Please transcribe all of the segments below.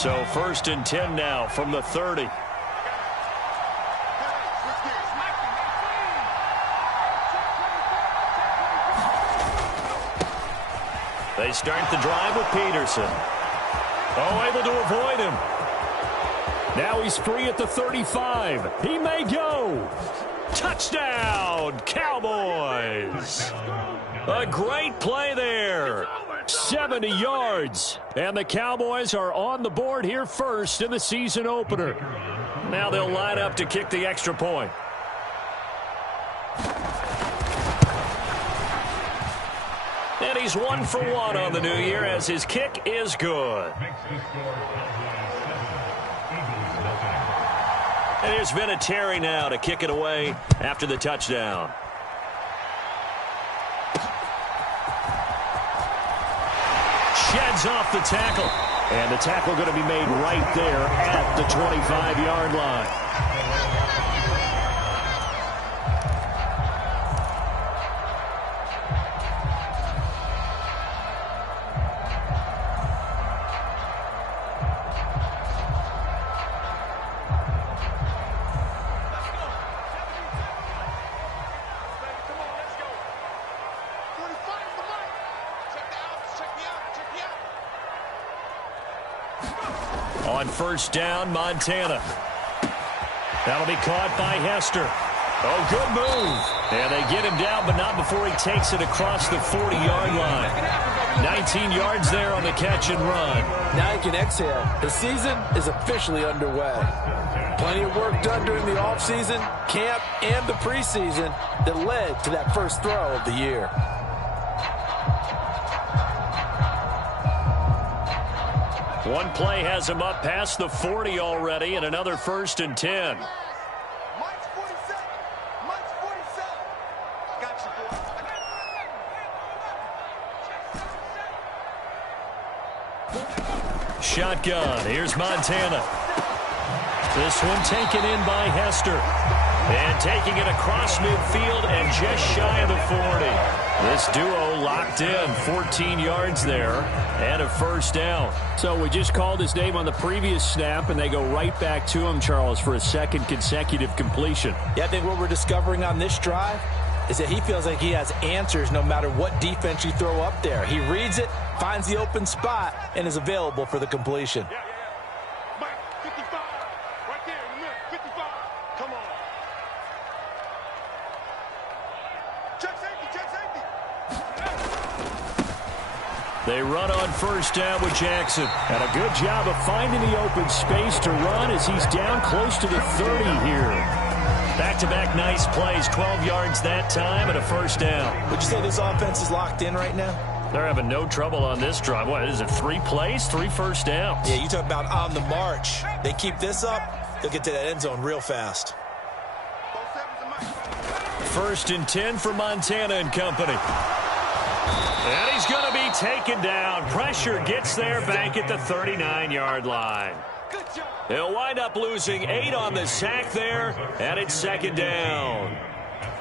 So 1st and 10 now from the 30. They start the drive with Peterson. Oh, able to avoid him. Now he's free at the 35. He may go. Touchdown, Cowboys. A great play there. 70 yards. And the Cowboys are on the board here first in the season opener. Now they'll line up to kick the extra point. And he's 1 for 1 on the new year as his kick is good. And here's Vinatieri now to kick it away after the touchdown. Sheds off the tackle. And the tackle going to be made right there at the 25-yard line. On 1st down, Montana. That'll be caught by Hester. Oh, good move. And they get him down, but not before he takes it across the 40-yard line. 19 yards there on the catch and run. Now you can exhale. The season is officially underway. Plenty of work done during the offseason, camp, and the preseason that led to that first throw of the year. One play has him up past the 40 already, and another 1st and 10. Shotgun. Here's Montana. This one taken in by Hester. And taking it across midfield and just shy of the 40. This duo locked in, 14 yards there, and a 1st down. So we just called his name on the previous snap, and they go right back to him, Charles, for a 2nd consecutive completion. Yeah, I think what we're discovering on this drive is that he feels like he has answers no matter what defense you throw up there. He reads it, finds the open spot, and is available for the completion. They run on 1st down with Jackson. And a good job of finding the open space to run as he's down close to the 30 here. Back-to-back nice plays, 12 yards that time and a 1st down. Would you say this offense is locked in right now? They're having no trouble on this drive. What is it, 3 plays, 3 1st downs? Yeah, you talk about on the march. They keep this up, they'll get to that end zone real fast. 1st and 10 for Montana and company. And he's going to be taken down. Pressure gets there back at the 39-yard line. He'll wind up losing 8 on the sack there, and it's 2nd down.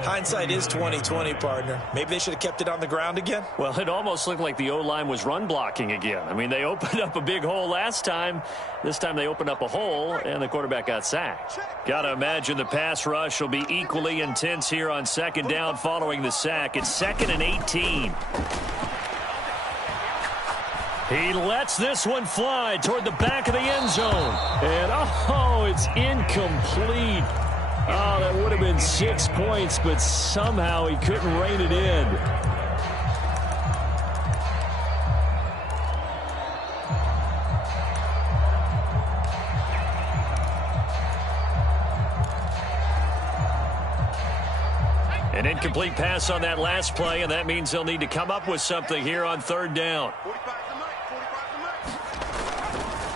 Hindsight is 20/20, partner. Maybe they should have kept it on the ground again. Well, it almost looked like the O-line was run blocking again. I mean, they opened up a big hole last time. This time they opened up a hole, and the quarterback got sacked. Got to imagine the pass rush will be equally intense here on 2nd down following the sack. It's 2nd and 18. He lets this one fly toward the back of the end zone. And, oh, it's incomplete. Oh, that would have been 6 points, but somehow he couldn't rein it in. An incomplete pass on that last play, and that means they'll need to come up with something here on 3rd down.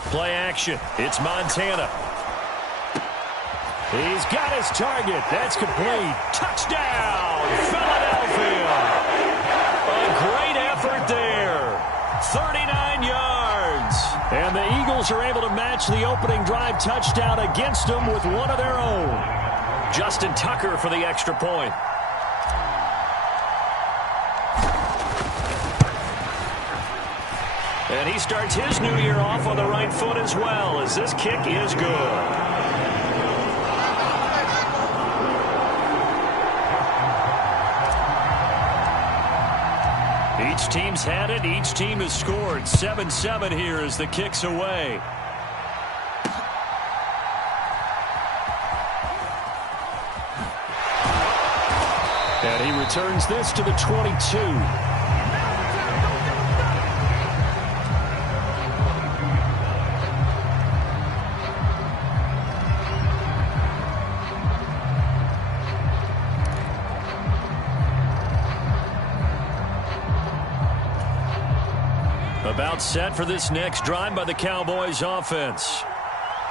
Play action. It's Montana. He's got his target. That's complete. Touchdown, Philadelphia. A great effort there. 39 yards. And the Eagles are able to match the opening drive touchdown against them with one of their own. Justin Tucker for the extra point. And he starts his new year off on the right foot as well, as this kick is good. Each team's had it. Each team has scored. 7-7 here as the kick's away. And he returns this to the 22. About set for this next drive by the Cowboys offense.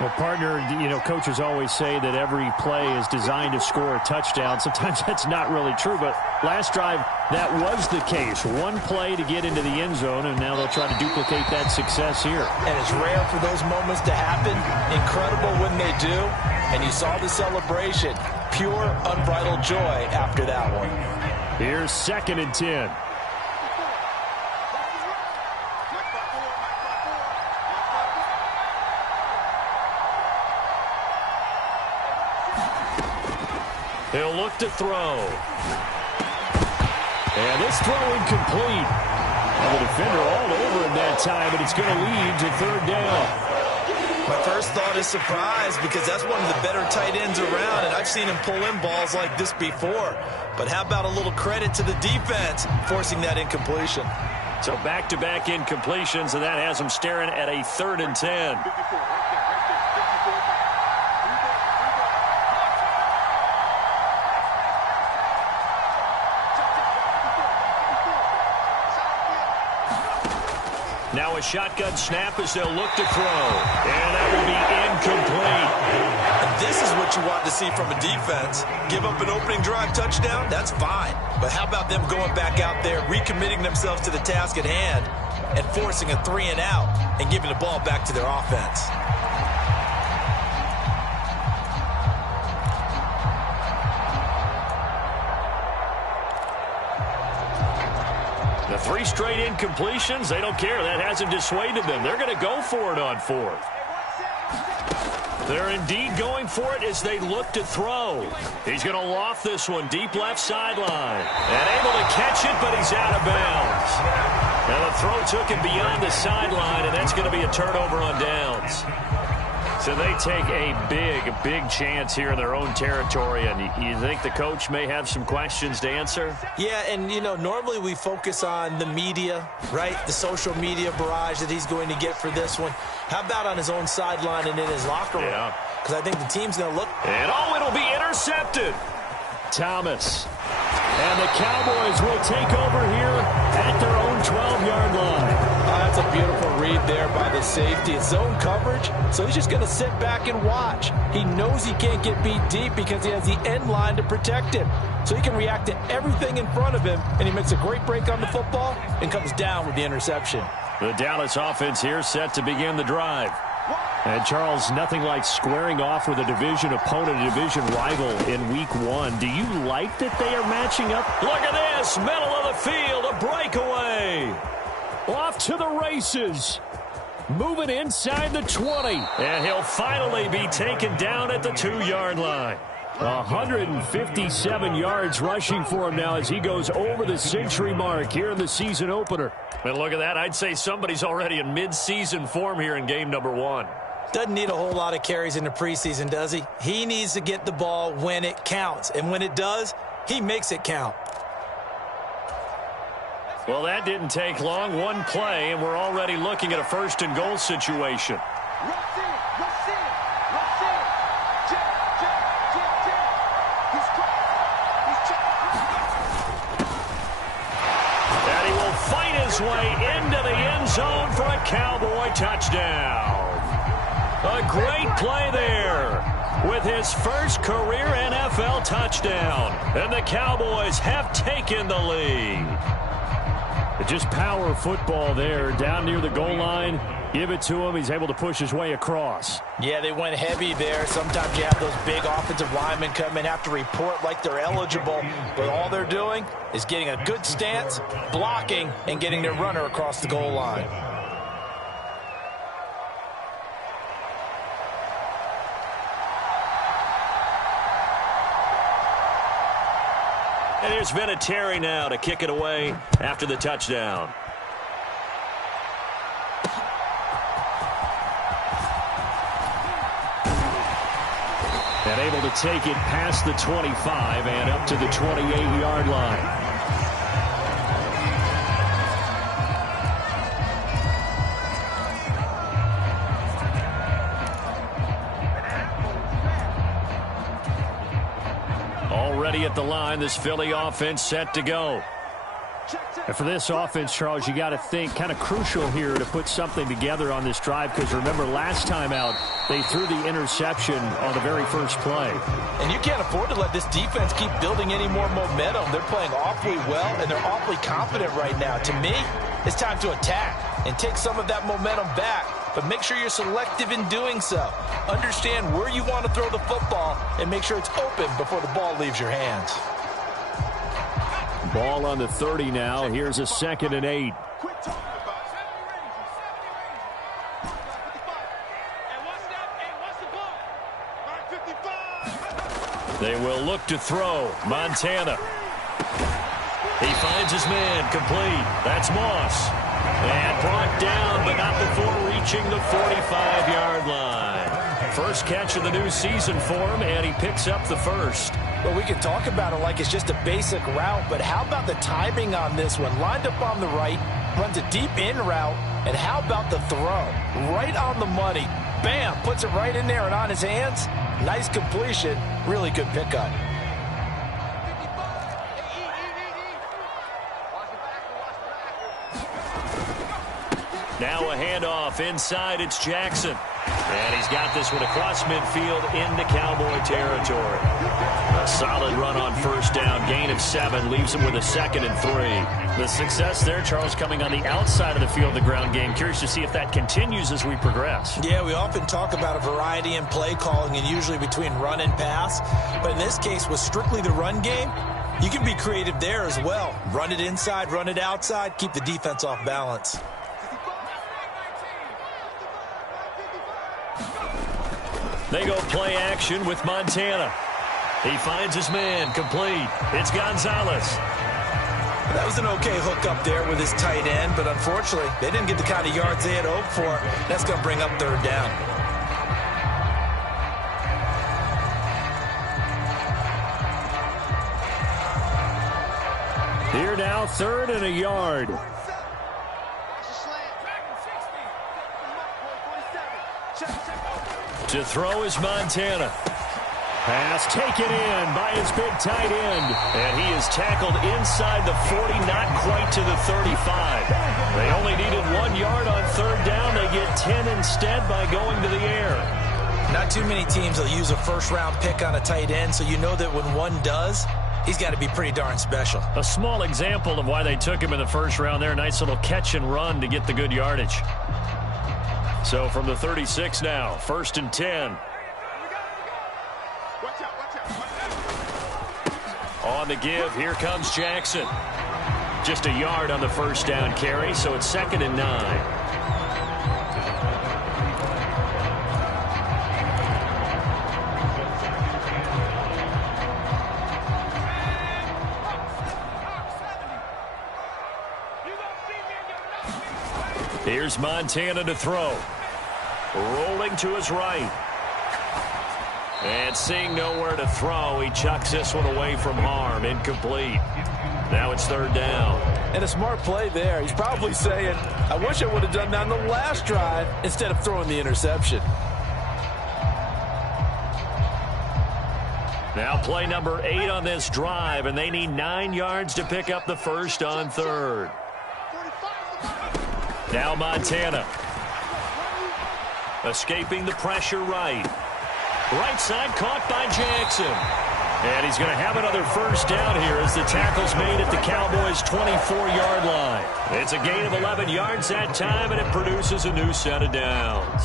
Well, partner, coaches always say that every play is designed to score a touchdown. Sometimes that's not really true, but last drive, that was the case. One play to get into the end zone, and now they'll try to duplicate that success here. And it's rare for those moments to happen. Incredible when they do. And you saw the celebration. Pure, unbridled joy after that one. Here's 2nd and 10. He'll look to throw. And this throw incomplete. Well, the defender all over him that time, but it's going to lead to 3rd down. My first thought is surprise, because that's one of the better tight ends around, and I've seen him pull in balls like this before. But how about a little credit to the defense forcing that incompletion? So back-to-back incompletions, and that has him staring at a 3rd and 10. Now a shotgun snap as they'll look to throw. And that will be incomplete. And this is what you want to see from a defense. Give up an opening drive touchdown, that's fine. But how about them going back out there, recommitting themselves to the task at hand, and forcing a 3 and out and giving the ball back to their offense? The 3 straight incompletions, they don't care. That hasn't dissuaded them. They're going to go for it on 4th. They're indeed going for it as they look to throw. He's going to loft this one deep left sideline. And able to catch it, but he's out of bounds. Now the throw took him beyond the sideline, and that's going to be a turnover on downs. So they take a big chance here in their own territory, and you think the coach may have some questions to answer? Yeah, and, normally we focus on the media, right? The social media barrage that he's going to get for this one. How about on his own sideline and in his locker room? Yeah. Because I think the team's going to look. And, it'll be intercepted. Thomas. And the Cowboys will take over here at their own 12-yard line. That's a beautiful read there by the safety. It's zone coverage, so he's just going to sit back and watch. He knows he can't get beat deep because he has the end line to protect him. So he can react to everything in front of him, and he makes a great break on the football and comes down with the interception. The Dallas offense here set to begin the drive. And, Charles, nothing like squaring off with a division opponent, a division rival in Week 1. Do you like that they are matching up? Look at this, middle of the field, a breakaway. Off to the races. Moving inside the 20. And he'll finally be taken down at the 2-yard line. 157 yards rushing for him now as he goes over the century mark here in the season opener. And look at that. I'd say somebody's already in mid-season form here in game number 1. Doesn't need a whole lot of carries in the preseason, does he? He needs to get the ball when it counts. And when it does, he makes it count. Well, that didn't take long. One play, and we're already looking at a 1st and goal situation. And he will fight his way into the end zone for a Cowboy touchdown. A great play there with his first career NFL touchdown. And the Cowboys have taken the lead. Just power football there down near the goal line. Give it to him. He's able to push his way across. Yeah, they went heavy there. Sometimes you have those big offensive linemen come in, have to report like they're eligible. But all they're doing is getting a good stance, blocking, and getting their runner across the goal line. And there's Vinatieri now to kick it away after the touchdown. And able to take it past the 25 and up to the 28-yard line. Already at the line, this Philly offense set to go. And for this offense, Charles, you got to think kind of crucial here to put something together on this drive, because remember last time out they threw the interception on the very first play. And you can't afford to let this defense keep building any more momentum. They're playing awfully well, and they're awfully confident right now. To me, it's time to attack and take some of that momentum back, but make sure you're selective in doing so. Understand where you want to throw the football and make sure it's open before the ball leaves your hands. Ball on the 30 now. Here's a 2nd and 8. They will look to throw. Montana. He finds his man, complete. That's Moss. And brought down, but not before reaching the 45-yard line. First catch of the new season for him, and he picks up the first. Well, we can talk about it like it's just a basic route, but how about the timing on this one? Lined up on the right, runs a deep in route, and how about the throw? Right on the money. Bam! Puts it right in there and on his hands. Nice completion. Really good pickup. Now a handoff inside. It's Jackson. And he's got this one across midfield into Cowboy territory. A solid run on first down. Gain of 7 leaves him with a 2nd and 3. The success there, Charles, coming on the outside of the field, the ground game. Curious to see if that continues as we progress. Yeah, we often talk about a variety in play calling and usually between run and pass. But in this case, with strictly the run game, you can be creative there as well. Run it inside, run it outside, keep the defense off balance. They go play action with Montana. He finds his man, complete. It's Gonzalez. That was an okay hook up there with his tight end, but unfortunately, they didn't get the kind of yards they had hoped for. That's going to bring up 3rd down. Here now, 3rd and a yard. To throw is Montana. Pass taken in by his big tight end. And he is tackled inside the 40, not quite to the 35. They only needed 1 yard on 3rd down. They get 10 instead by going to the air. Not too many teams will use a first-round pick on a tight end, so you know that when one does, he's got to be pretty darn special. A small example of why they took him in the first round there. Nice little catch and run to get the good yardage. So from the 36 now, 1st and 10. On the give, here comes Jackson. Just a yard on the first down carry, so it's 2nd and 9. Here's Montana to throw. Rolling to his right. And seeing nowhere to throw, he chucks this one away from harm. Incomplete. Now it's 3rd down. And a smart play there. He's probably saying, I wish I would have done that on the last drive instead of throwing the interception. Now play number 8 on this drive, and they need 9 yards to pick up the first on 3rd. Now Montana. Escaping the pressure right. Right side caught by Jackson. And he's going to have another first down here as the tackle's made at the Cowboys' 24-yard line. It's a gain of 11 yards that time, and it produces a new set of downs.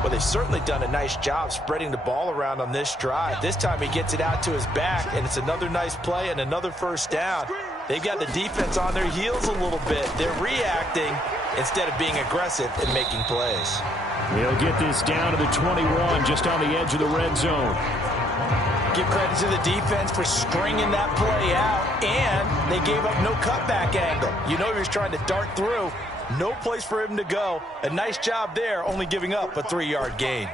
Well, they've certainly done a nice job spreading the ball around on this drive. This time he gets it out to his back, and it's another nice play and another first down. They've got the defense on their heels a little bit. They're reacting instead of being aggressive and making plays. They'll get this down to the 21, just on the edge of the red zone. Give credit to the defense for stringing that play out, and they gave up no cutback angle. You know he was trying to dart through. No place for him to go. A nice job there, only giving up a 3-yard gain.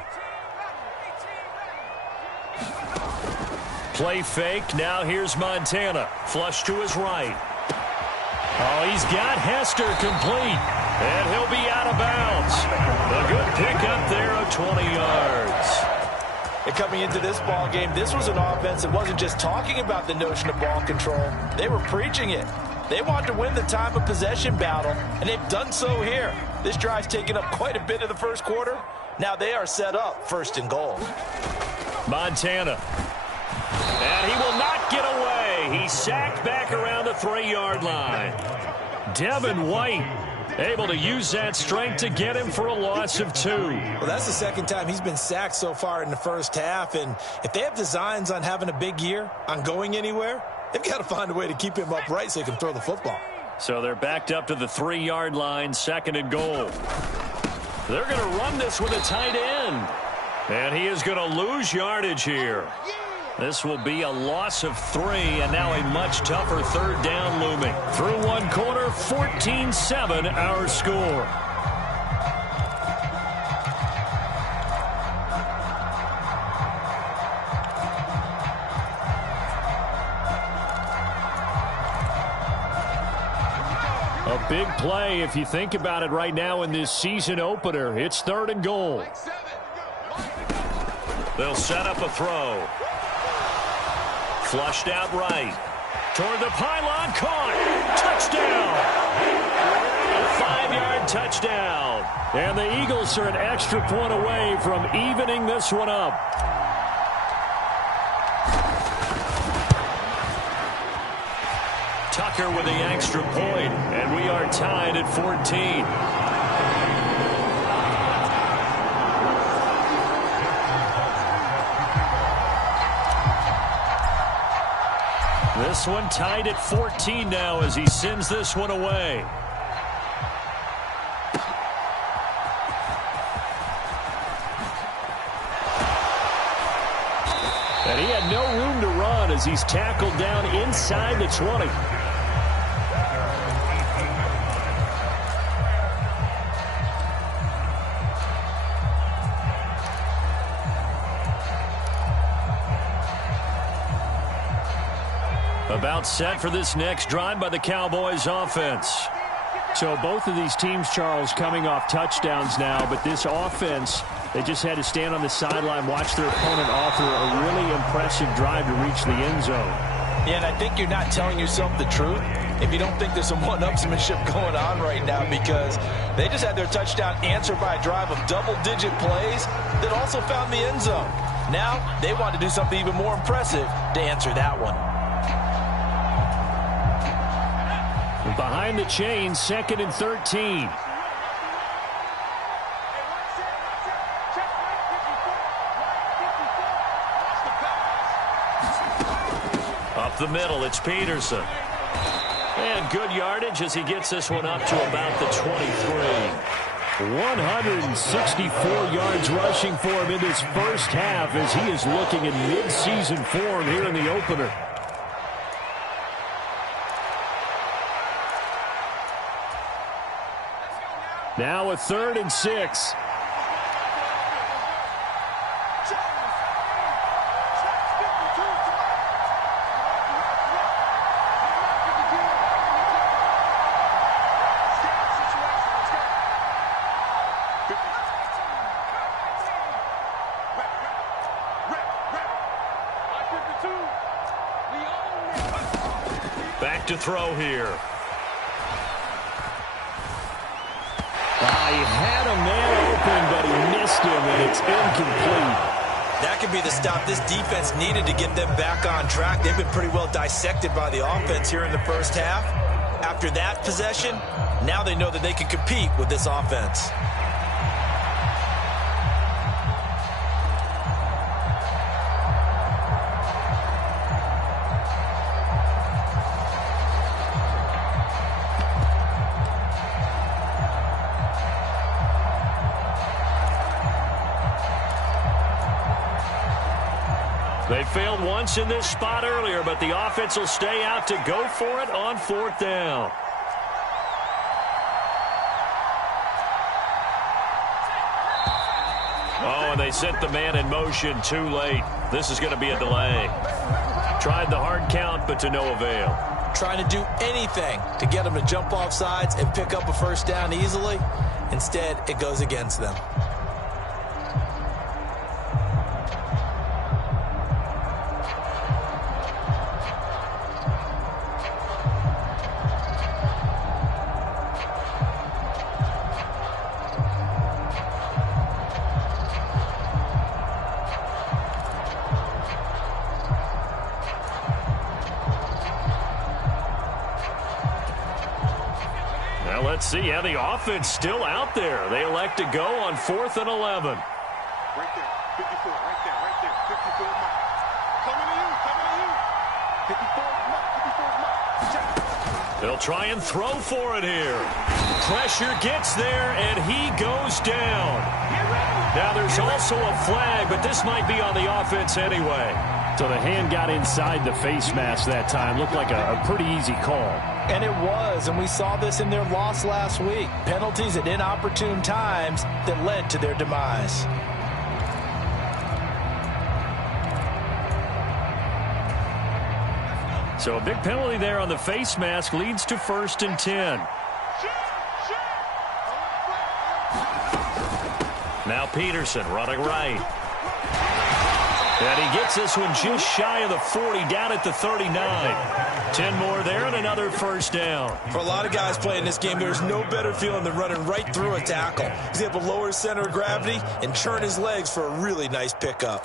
Play fake. Now here's Montana. Flush to his right. Oh, he's got Hester complete. And he'll be out of bounds. A good pickup there of 20 yards. And coming into this ball game, this was an offense that wasn't just talking about the notion of ball control. They were preaching it. They want to win the time of possession battle, and they've done so here. This drive's taken up quite a bit of the first quarter. Now they are set up 1st and goal. Montana. And he will not get away. He's sacked back around the 3-yard line. Devin White able to use that strength to get him for a loss of 2. Well, that's the second time he's been sacked so far in the first half. And if they have designs on having a big year, on going anywhere, they've got to find a way to keep him upright so he can throw the football. So they're backed up to the 3-yard line, 2nd and goal. They're going to run this with a tight end. And he is going to lose yardage here. This will be a loss of 3, and now a much tougher 3rd down looming. Through 1 quarter, 14-7 our score. A big play if you think about it right now in this season opener. It's 3rd and goal. They'll set up a throw. Flushed out right. Toward the pylon, caught. Touchdown. A 5-yard touchdown. And the Eagles are an extra point away from evening this one up. Tucker with the extra point, and we are tied at 14. This one tied at 14 now as he sends this one away. And he had no room to run as he's tackled down inside the 20. About set for this next drive by the Cowboys offense. So both of these teams, Charles, coming off touchdowns now, but this offense, they just had to stand on the sideline, watch their opponent offer a really impressive drive to reach the end zone. Yeah, and I think you're not telling yourself the truth if you don't think there's some one-upsmanship going on right now, because they just had their touchdown answered by a drive of double-digit plays that also found the end zone. Now they want to do something even more impressive to answer that one. Behind the chain, 2nd and 13. Up the middle, it's Peterson. And good yardage as he gets this one up to about the 23. 164 yards rushing for him in this first half as he is looking in mid-season form here in the opener. Now a 3rd and 6. Back to throw here. He had a man open, but he missed him, and it's incomplete. That could be the stop this defense needed to get them back on track. They've been pretty well dissected by the offense here in the first half. After that possession, now they know that they can compete with this offense. They failed once in this spot earlier, but the offense will stay out to go for it on 4th down. Oh, and they set the man in motion too late. This is going to be a delay. Tried the hard count, but to no avail. Trying to do anything to get them to jump off sides and pick up a first down easily. Instead, it goes against them. Let's see how the offense still out there. They elect to go on 4th and 11. Right there, 54, right there, 54 Mike. Coming to you, 54 Mike. They'll try and throw for it here. Pressure gets there, and he goes down. Now there's also a flag, but this might be on the offense anyway. So the hand got inside the face mask that time. Looked like a pretty easy call. And it was, and we saw this in their loss last week. Penalties at inopportune times that led to their demise. So a big penalty there on the face mask leads to 1st and 10. Now Peterson running right. And he gets this one just shy of the 40, down at the 39. 10 more there and another first down. For a lot of guys playing this game, there's no better feeling than running right through a tackle. He's able to lower his center of gravity and churn his legs for a really nice pickup.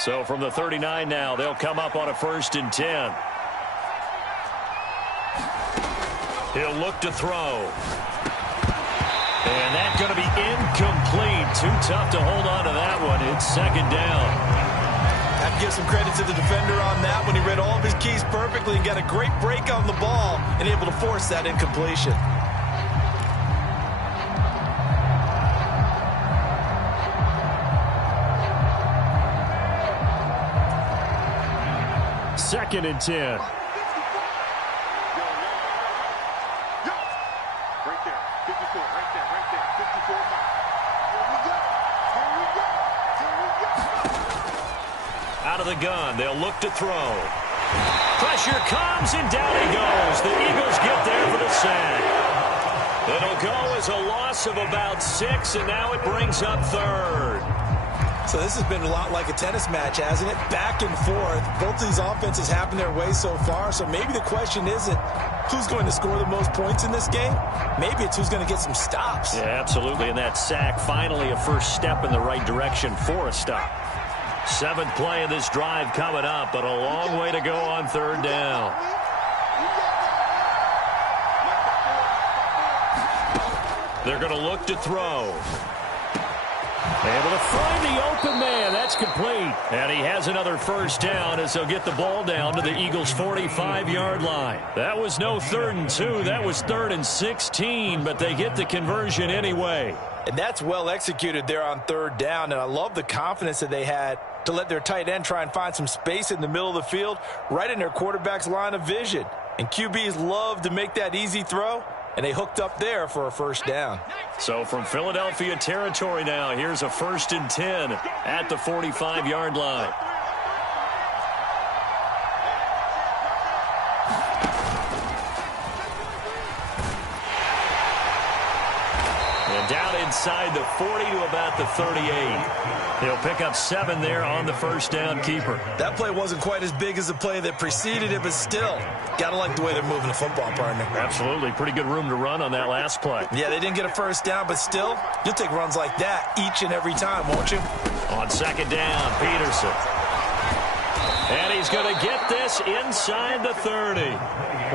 So from the 39 now, they'll come up on a 1st and 10. He'll look to throw. And that's going to be incomplete. Too tough to hold on to that one. It's 2nd down. I have to give some credit to the defender on that one. He read all of his keys perfectly and got a great break on the ball and able to force that incompletion. Second and 10. Out of the gun, they'll look to throw. Pressure comes, and down he goes. The Eagles get there for the sack. It'll go as a loss of about 6, and now it brings up 3rd. So this has been a lot like a tennis match, hasn't it? Back and forth. Both of these offenses having their way so far. So maybe the question isn't who's going to score the most points in this game. Maybe it's who's going to get some stops. Yeah, absolutely. And that sack, finally a first step in the right direction for a stop. 7th play of this drive coming up, but a long way to go on 3rd down. They're going to look to throw. Able to find the open man. That's complete. And he has another first down as they'll get the ball down to the Eagles' 45-yard line. That was no 3rd and 2. That was 3rd and 16, but they get the conversion anyway. And that's well executed there on 3rd down. And I love the confidence that they had to let their tight end try and find some space in the middle of the field, right in their quarterback's line of vision. And QBs love to make that easy throw, and they hooked up there for a first down. So from Philadelphia territory now, here's a 1st and 10 at the 45-yard line. And down inside the 40 to about the 38. He'll pick up 7 there on the first down keeper. That play wasn't quite as big as the play that preceded it, but still, got to like the way they're moving the football, partner. Absolutely. Pretty good room to run on that last play. Yeah, they didn't get a first down, but still, you'll take runs like that each and every time, won't you? On 2nd down, Peterson. And he's going to get this inside the 30.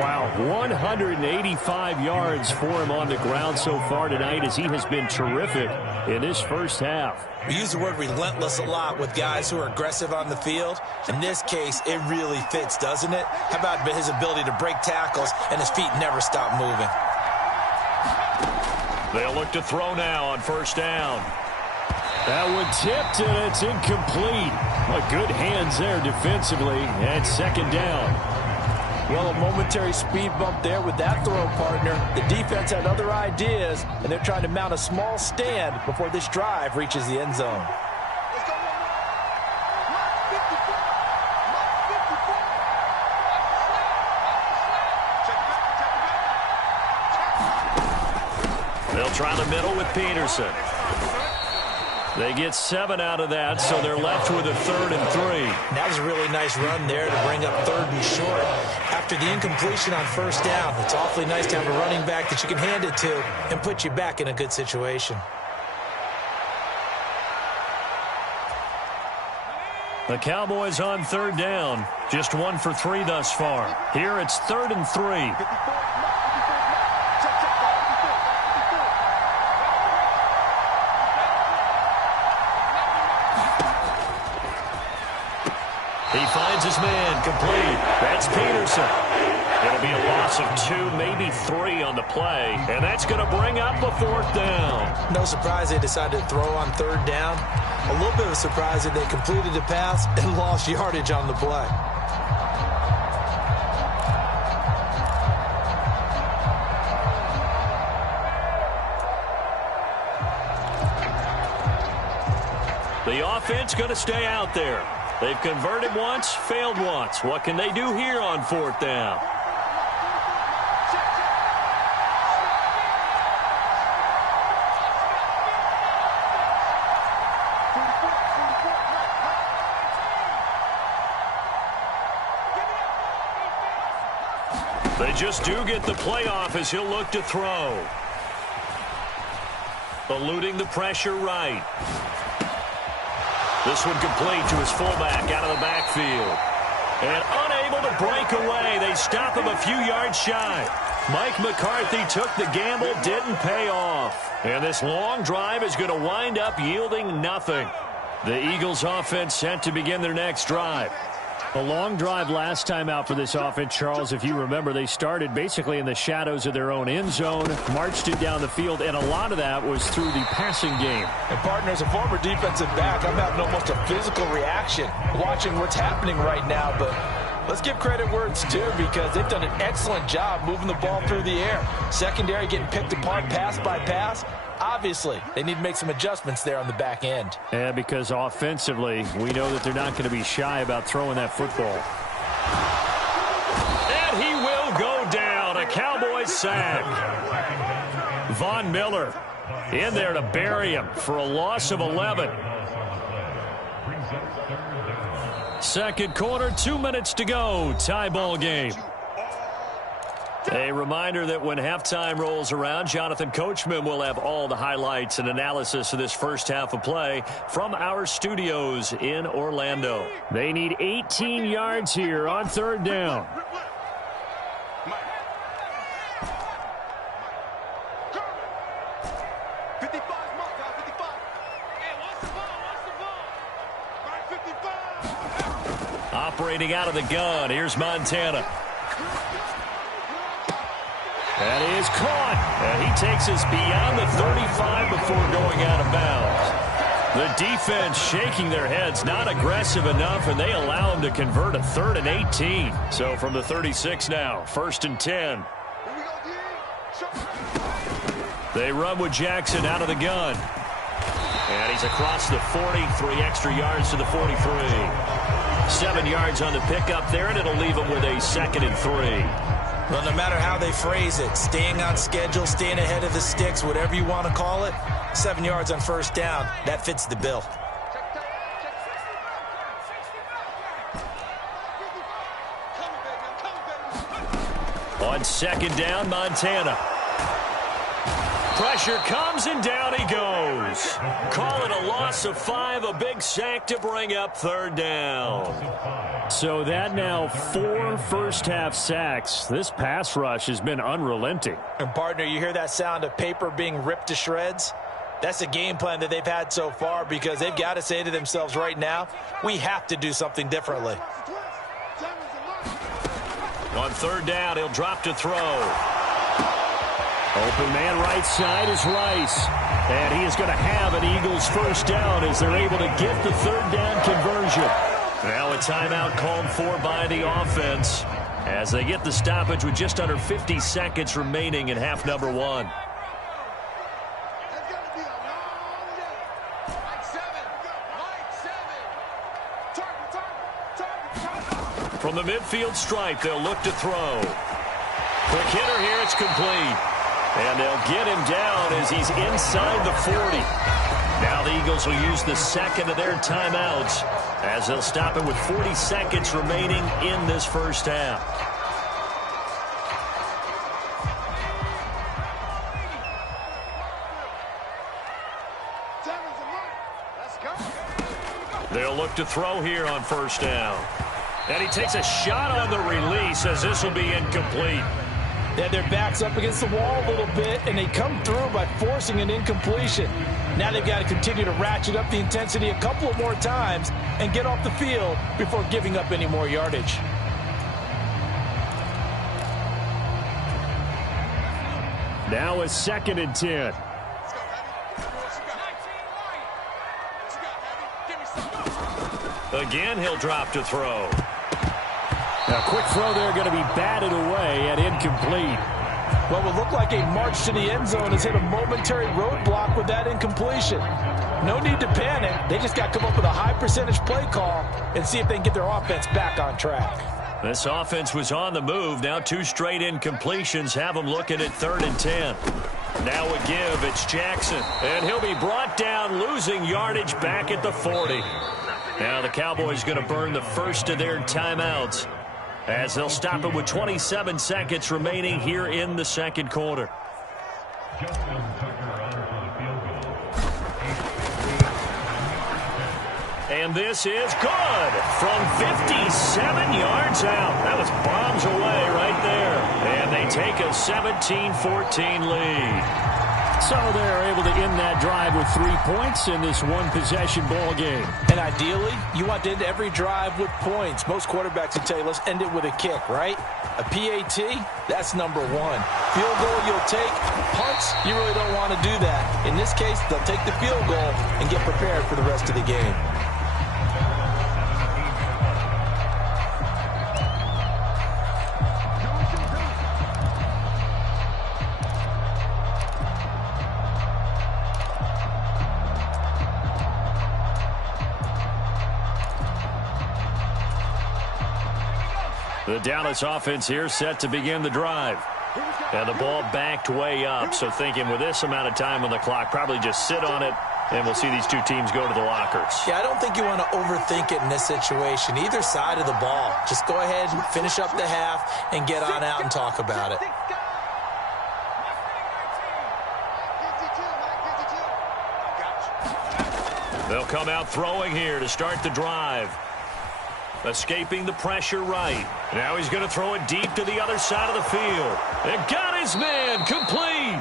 Wow, 185 yards for him on the ground so far tonight as he has been terrific in this first half. We use the word relentless a lot with guys who are aggressive on the field. In this case, it really fits, doesn't it? How about his ability to break tackles and his feet never stop moving? They'll look to throw now on first down. That one tipped, and it's incomplete. Well, good hands there defensively, and second down. Well, a momentary speed bump there with that throw, partner. The defense had other ideas, and they're trying to mount a small stand before this drive reaches the end zone. They'll try the middle with Peterson. They get 7 out of that, so they're left with a 3rd and 3. That was a really nice run there to bring up 3rd and short. After the incompletion on first down, it's awfully nice to have a running back that you can hand it to and put you back in a good situation. The Cowboys on 3rd down. Just 1 for 3 thus far. Here it's 3rd and 3. He finds his man, complete. That's Peterson. It'll be a loss of 2, maybe 3 on the play, and that's going to bring up a 4th down. No surprise they decided to throw on 3rd down. A little bit of a surprise that they completed the pass and lost yardage on the play. The offense going to stay out there. They've converted once, failed once. What can they do here on 4th down? They just do get the playoff as he'll look to throw. Eluding the pressure right. This one complete to his fullback out of the backfield. And unable to break away. They stop him a few yards shy. Mike McCarthy took the gamble, didn't pay off. And this long drive is going to wind up yielding nothing. The Eagles offense set to begin their next drive. A long drive last time out for this offense, Charles. If you remember, they started basically in the shadows of their own end zone, marched it down the field, and a lot of that was through the passing game. And, partner, as a former defensive back, I'm having almost a physical reaction watching what's happening right now. But let's give credit where it's due because they've done an excellent job moving the ball through the air. Secondary getting picked apart pass by pass. Obviously, they need to make some adjustments there on the back end. Yeah, because offensively, we know that they're not going to be shy about throwing that football. And he will go down. A Cowboys sack. Von Miller in there to bury him for a loss of 11. Second quarter, 2 minutes to go. Tie ball game. A reminder that when halftime rolls around, Jonathan Coachman will have all the highlights and analysis of this first half of play from our studios in Orlando. They need 18 yards here on 3rd down. Operating out of the gun, here's Montana. That is caught. And he takes us beyond the 35 before going out of bounds. The defense shaking their heads, not aggressive enough, and they allow him to convert a 3rd and 18. So from the 36 now, 1st and 10. They run with Jackson out of the gun. And he's across the 40, 3 extra yards to the 43. 7 yards on the pickup there, and it'll leave him with a 2nd and 3. Well, no matter how they phrase it, staying on schedule, staying ahead of the sticks, whatever you want to call it, 7 yards on first down, that fits the bill. On 2nd down, Montana. Pressure comes, and down he goes. Call it a loss of 5, a big sack to bring up 3rd down. So that now 4 first-half sacks. This pass rush has been unrelenting. And, partner, you hear that sound of paper being ripped to shreds? That's a game plan that they've had so far because they've got to say to themselves right now, we have to do something differently. On 3rd down, he'll drop to throw. Open man right side is Rice. And he is going to have an Eagles first down as they're able to get the third down conversion. Now a timeout called for by the offense as they get the stoppage with just under 50 seconds remaining in half number one. From the midfield stripe, they'll look to throw. Quick hitter here, it's complete. And they'll get him down as he's inside the 40. Now the Eagles will use the second of their timeouts as they'll stop it with 40 seconds remaining in this first half. They'll look to throw here on first down. And he takes a shot on the release as this will be incomplete. They had their backs up against the wall a little bit, and they come through by forcing an incompletion. Now they've got to continue to ratchet up the intensity a couple of more times and get off the field before giving up any more yardage. Now a 2nd and 10. Again, he'll drop to throw. A quick throw there going to be batted away and incomplete. What would look like a march to the end zone has hit a momentary roadblock with that incompletion. No need to panic. They just got to come up with a high percentage play call and see if they can get their offense back on track. This offense was on the move. Now 2 straight incompletions have them looking at 3rd and 10. Now a give. It's Jackson. And he'll be brought down, losing yardage back at the 40. Now the Cowboys going to burn the first of their timeouts as they'll stop it with 27 seconds remaining here in the second quarter. And this is good from 57 yards out. That was bombs away right there. And they take a 17-14 lead. So they're able to end that drive with 3 points in this one-possession ball game. And ideally, you want to end every drive with points. Most quarterbacks would tell you, let's end it with a kick, right? A PAT, that's number 1. Field goal you'll take. Punts, you really don't want to do that. In this case, they'll take the field goal and get prepared for the rest of the game. The Dallas offense here set to begin the drive. And the ball backed way up. So thinking with this amount of time on the clock, probably just sit on it, and we'll see these two teams go to the lockers. Yeah, I don't think you want to overthink it in this situation. Either side of the ball. Just go ahead and finish up the half and get on out and talk about it. They'll come out throwing here to start the drive. Escaping the pressure right. Now he's going to throw it deep to the other side of the field. And got his man complete.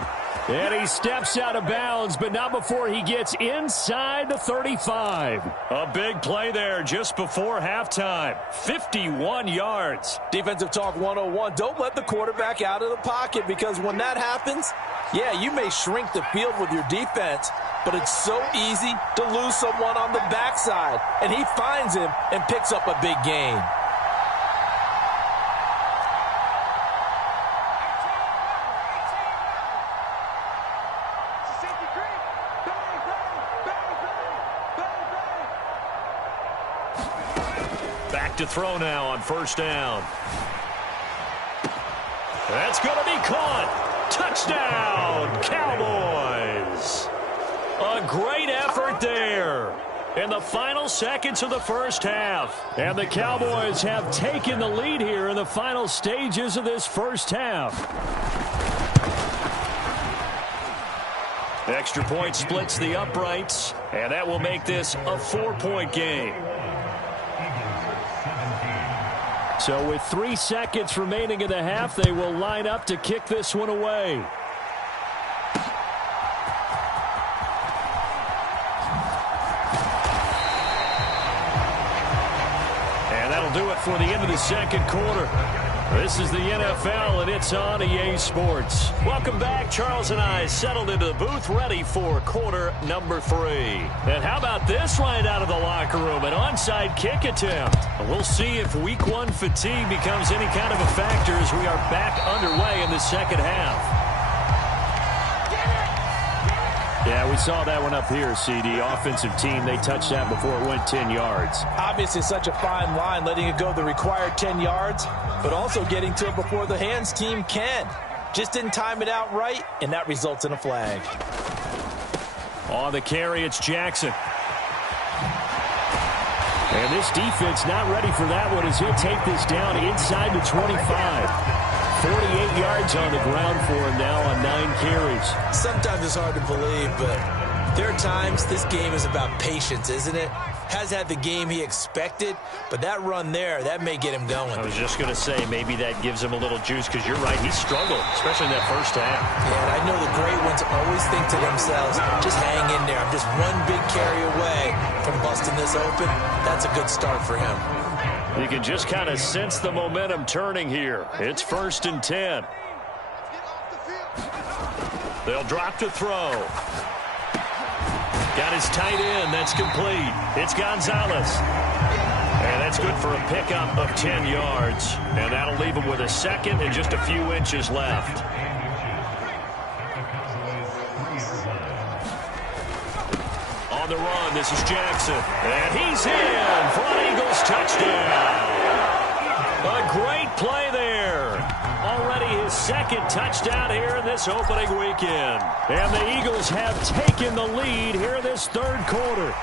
And he steps out of bounds, but not before he gets inside the 35. A big play there just before halftime. 51 yards. Defensive Talk 101. Don't let the quarterback out of the pocket, because when that happens, yeah, you may shrink the field with your defense, but it's so easy to lose someone on the backside. And he finds him and picks up a big gain. Back to throw now on first down. That's going to be caught. Touchdown, Cowboys. A great effort there in the final seconds of the first half. And the Cowboys have taken the lead here in the final stages of this first half. Extra point splits the uprights, and that will make this a 4-point game. So with 3 seconds remaining in the half, they will line up to kick this one away. And that'll do it for the end of the second quarter. This is the NFL, and it's on EA Sports. Welcome back. Charles and I settled into the booth, ready for quarter number 3. And how about this right out of the locker room? An onside kick attempt. We'll see if week 1 fatigue becomes any kind of a factor as we are back underway in the second half. Yeah, we saw that one up here, CD. Offensive team, they touched that before it went 10 yards. Obviously, such a fine line, letting it go the required 10 yards, but also getting to it before the hands team can. Just didn't time it out right, and that results in a flag. On the carry, it's Jackson. And this defense not ready for that one as he'll take this down inside the 25. 48 yards on the ground for him now on 9 carries. Sometimes it's hard to believe, but there are times this game is about patience, isn't it? Has had the game he expected, but that run there, that may get him going. I was just going to say, maybe that gives him a little juice, because you're right, he struggled, especially in that first half. Yeah, and I know the great ones always think to themselves, just hang in there. I'm just one big carry away from busting this open. That's a good start for him. You can just kind of sense the momentum turning here. It's 1st and 10. They'll drop to throw. Got his tight end. That's complete. It's Gonzalez. And that's good for a pickup of 10 yards. And that'll leave him with a second and just a few inches left. On the run, this is Jackson. And he's in for an Eagles touchdown. A great play there. Already his second touchdown here in this opening weekend. And the Eagles have taken the lead here in this 3rd quarter.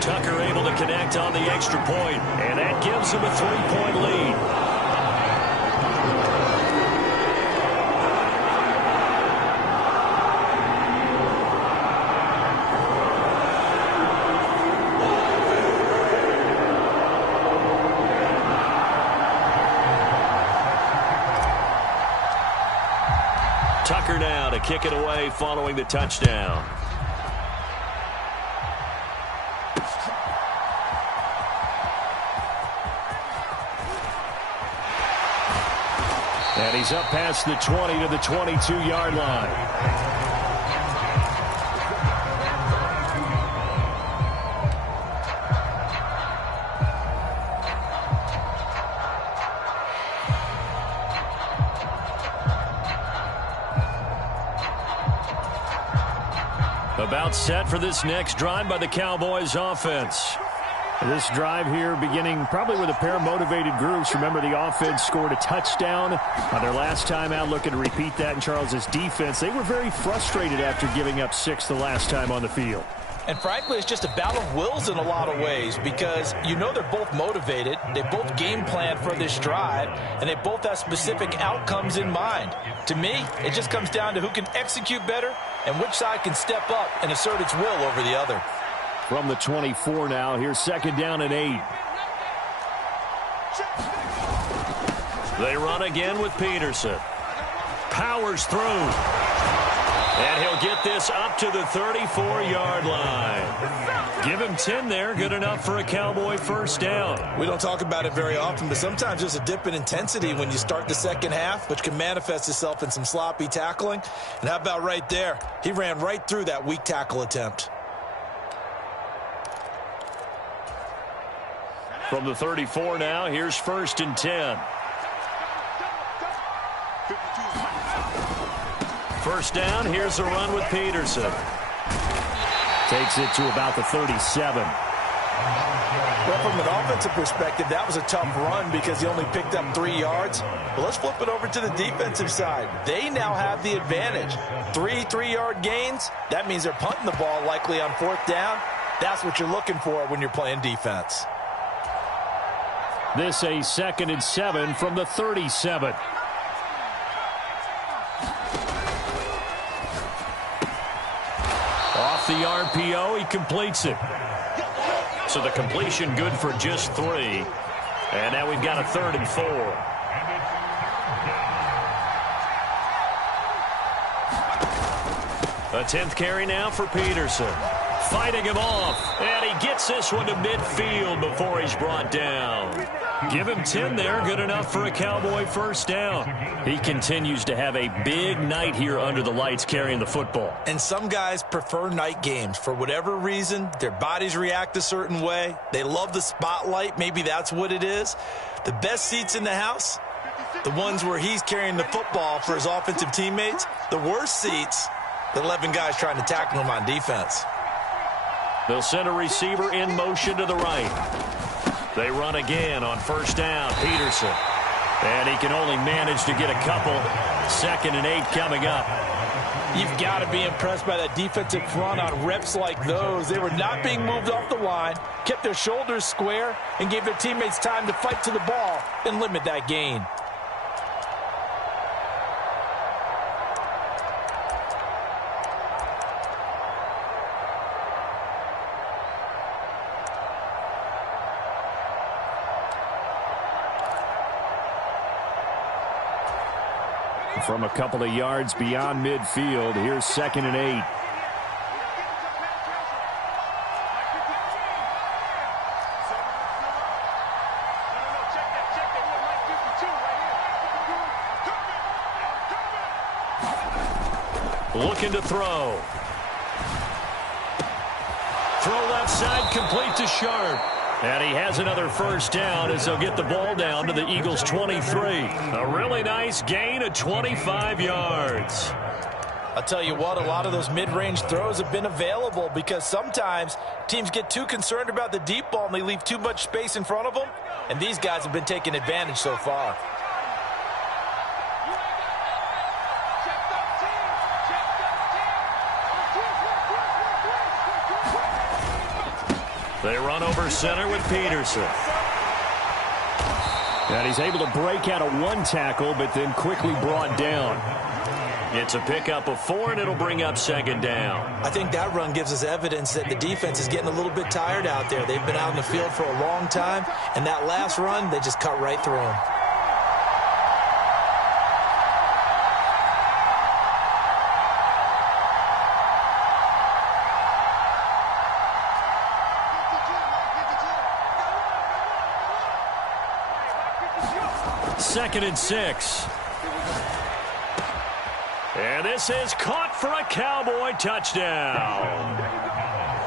Tucker able to connect on the extra point, and that gives him a 3-point lead. Tucker now to kick it away following the touchdown. And he's up past the 20 to the 22-yard line. About set for this next drive by the Cowboys offense. This drive here beginning probably with a pair of motivated groups. Remember, the offense scored a touchdown on their last time out, looking to repeat that in Charles's defense. They were very frustrated after giving up 6 the last time on the field. And frankly, it's just a battle of wills in a lot of ways, because you know they're both motivated, they both game plan for this drive, and they both have specific outcomes in mind. To me, it just comes down to who can execute better and which side can step up and assert its will over the other. From the 24 now, here's 2nd down and 8. They run again with Peterson. Powers through. And he'll get this up to the 34-yard line. Give him 10 there. Good enough for a Cowboy first down. We don't talk about it very often, but sometimes there's a dip in intensity when you start the second half, which can manifest itself in some sloppy tackling. And how about right there? He ran right through that weak tackle attempt. From the 34 now, here's 1st and 10. First down, here's a run with Peterson. Takes it to about the 37. Well, from an offensive perspective, that was a tough run because he only picked up 3 yards. But let's flip it over to the defensive side. They now have the advantage. 3-3-yard gains, that means they're punting the ball likely on 4th down. That's what you're looking for when you're playing defense. This a 2nd and 7 from the 37. Off the RPO, he completes it. So the completion good for just 3. And now we've got a 3rd and 4. A 10th carry now for Peterson. Fighting him off. And he gets this one to midfield before he's brought down. Give him 10 there. Good enough for a Cowboy first down. He continues to have a big night here under the lights carrying the football. And some guys prefer night games. For whatever reason, their bodies react a certain way. They love the spotlight. Maybe that's what it is. The best seats in the house, the ones where he's carrying the football for his offensive teammates. The worst seats, the 11 guys trying to tackle him on defense. They'll send a receiver in motion to the right. They run again on first down. Peterson. And he can only manage to get a couple. 2nd and 8 coming up. You've got to be impressed by that defensive front on reps like those. They were not being moved off the line, kept their shoulders square, and gave their teammates time to fight to the ball and limit that gain. From a couple of yards beyond midfield, here's 2nd and 8. Looking to throw. Throw left side, complete to Sharp. And he has another first down as they'll get the ball down to the Eagles' 23. A really nice gain of 25 yards. I'll tell you what, a lot of those mid-range throws have been available because sometimes teams get too concerned about the deep ball and they leave too much space in front of them. And these guys have been taking advantage so far. They run over center with Peterson. And he's able to break out of one tackle, but then quickly brought down. It's a pickup of 4, and it'll bring up 2nd down. I think that run gives us evidence that the defense is getting a little bit tired out there. They've been out in the field for a long time, and that last run, they just cut right through them. Second and 6. And this is caught for a Cowboy touchdown.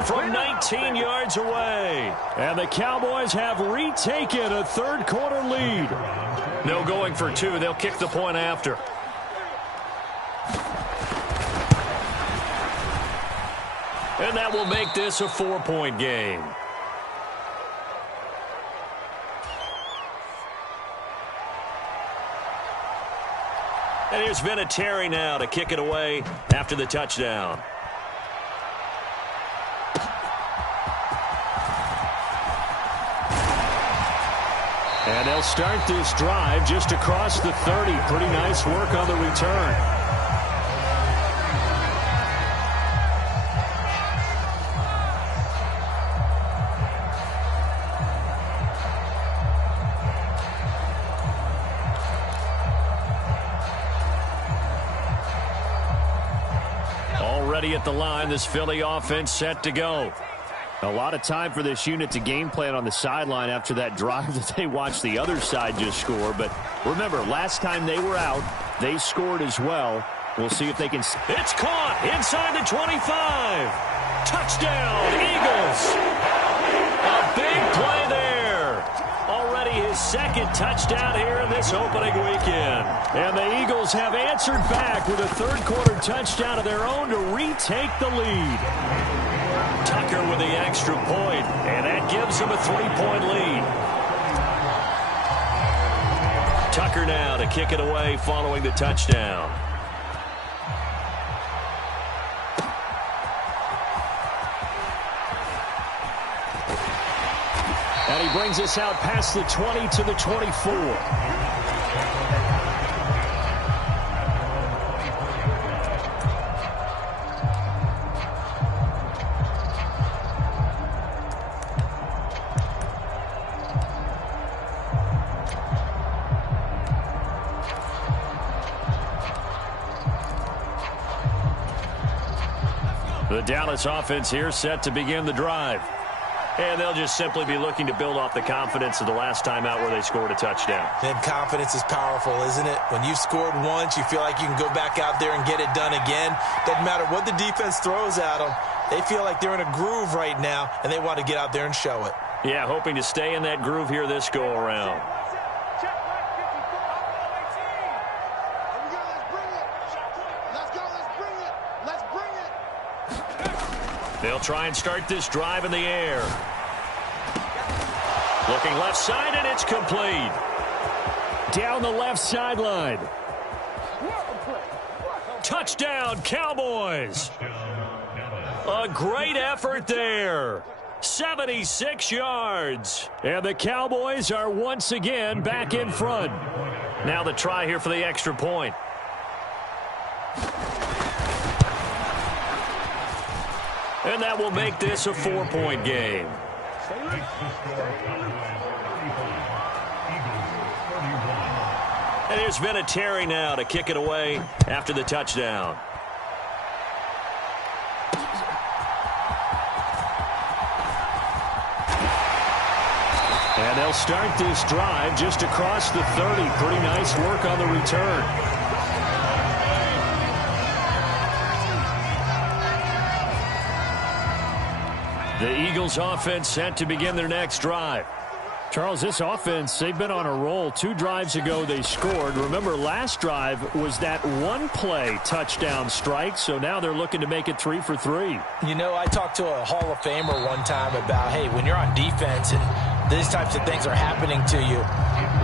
From 19 yards away. And the Cowboys have retaken a third-quarter lead. No going for 2. They'll kick the point after. And that will make this a 4-point game. And here's Vinatieri now to kick it away after the touchdown. And they'll start this drive just across the 30. Pretty nice work on the return. At the line, this Philly offense set to go. A lot of time for this unit to game plan on the sideline after that drive that they watched the other side just score. But remember, last time they were out, they scored as well. We'll see if they can. It's caught inside the 25. Touchdown, Eagles. A big play there. Already his 2nd touchdown here in this opening weekend. And the Eagles have answered back with a third-quarter touchdown of their own to retake the lead. Tucker with the extra point, and that gives them a 3-point lead. Tucker now to kick it away following the touchdown. And he brings us out past the 20 to the 24. The Dallas offense here set to begin the drive. And they'll just simply be looking to build off the confidence of the last time out where they scored a touchdown. And confidence is powerful, isn't it? When you've scored once, you feel like you can go back out there and get it done again. Doesn't matter what the defense throws at them. They feel like they're in a groove right now, and they want to get out there and show it. Yeah, hoping to stay in that groove here this go-around. They'll try and start this drive in the air. Looking left side, and it's complete. Down the left sideline. Touchdown, Cowboys. A great effort there. 76 yards. And the Cowboys are once again back in front. Now the try here for the extra point. And that will make this a 4-point game. And here's Vinatieri now to kick it away after the touchdown. And they'll start this drive just across the 30. Pretty nice work on the return. The Eagles offense set to begin their next drive. Charles, this offense, they've been on a roll. 2 drives ago they scored. Remember, last drive was that one-play touchdown strike, so now they're looking to make it 3 for 3. You know, I talked to a Hall of Famer one time about, hey, when you're on defense and these types of things are happening to you,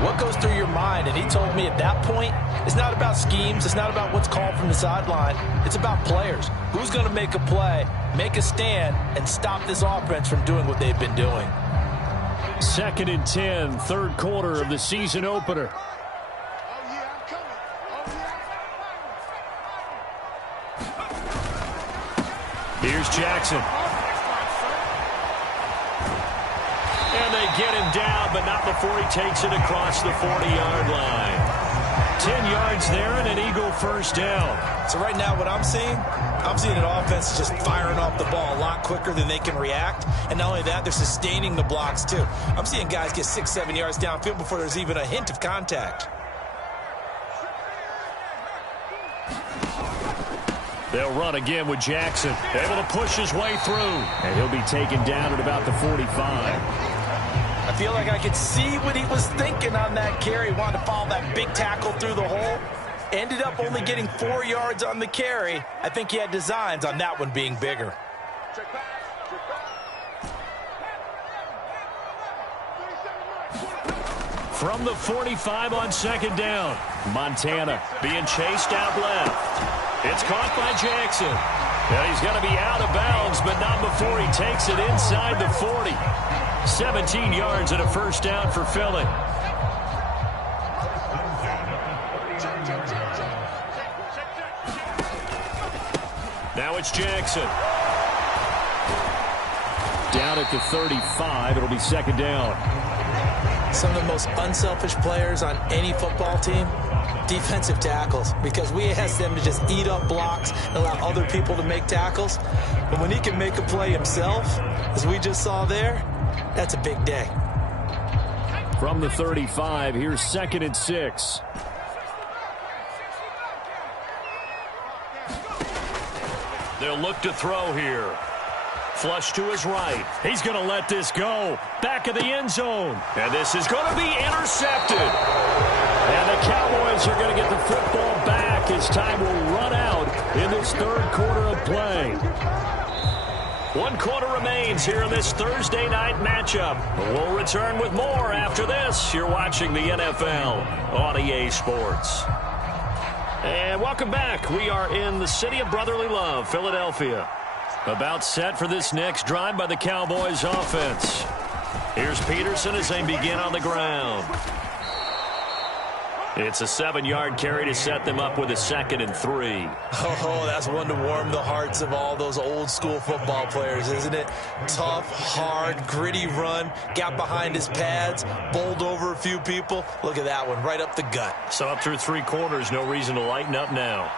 what goes through your mind? And he told me at that point, it's not about schemes. It's not about what's called from the sideline. It's about players. Who's going to make a play, make a stand, and stop this offense from doing what they've been doing? 2nd and 10, third quarter of the season opener. Here's Jackson. And they get him down, but not before he takes it across the 40-yard line. 10 yards there and an Eagle first down. So right now what I'm seeing an offense just firing off the ball a lot quicker than they can react. And not only that, they're sustaining the blocks too. I'm seeing guys get 6-7 yards downfield before there's even a hint of contact. They'll run again with Jackson. Able to push his way through. And he'll be taken down at about the 45. I feel like I could see what he was thinking on that carry. Wanted to follow that big tackle through the hole. Ended up only getting 4 yards on the carry. I think he had designs on that one being bigger. From the 45 on 2nd down. Montana being chased out left. It's caught by Jackson. And he's going to be out of bounds, but not before he takes it inside the 40. 17 yards and a first down for Philly. Now it's Jackson. Down at the 35. It'll be 2nd down. Some of the most unselfish players on any football team, defensive tackles, because we ask them to just eat up blocks and allow other people to make tackles. But when he can make a play himself, as we just saw there, that's a big day. From the 35, here's 2nd and 6. They'll look to throw here. Flush to his right. He's going to let this go. Back of the end zone. And this is going to be intercepted. And the Cowboys are going to get the football back as time will run out in this 3rd quarter of play. 1 quarter remains here in this Thursday night matchup. We'll return with more after this. You're watching the NFL on EA Sports. And welcome back. We are in the city of brotherly love, Philadelphia. About set for this next drive by the Cowboys offense. Here's Peterson as they begin on the ground. It's a 7-yard carry to set them up with a 2nd and 3. Oh, that's one to warm the hearts of all those old school football players, isn't it? Tough, hard, gritty run, got behind his pads, bowled over a few people. Look at that one, right up the gut. So up through 3 quarters, no reason to lighten up now.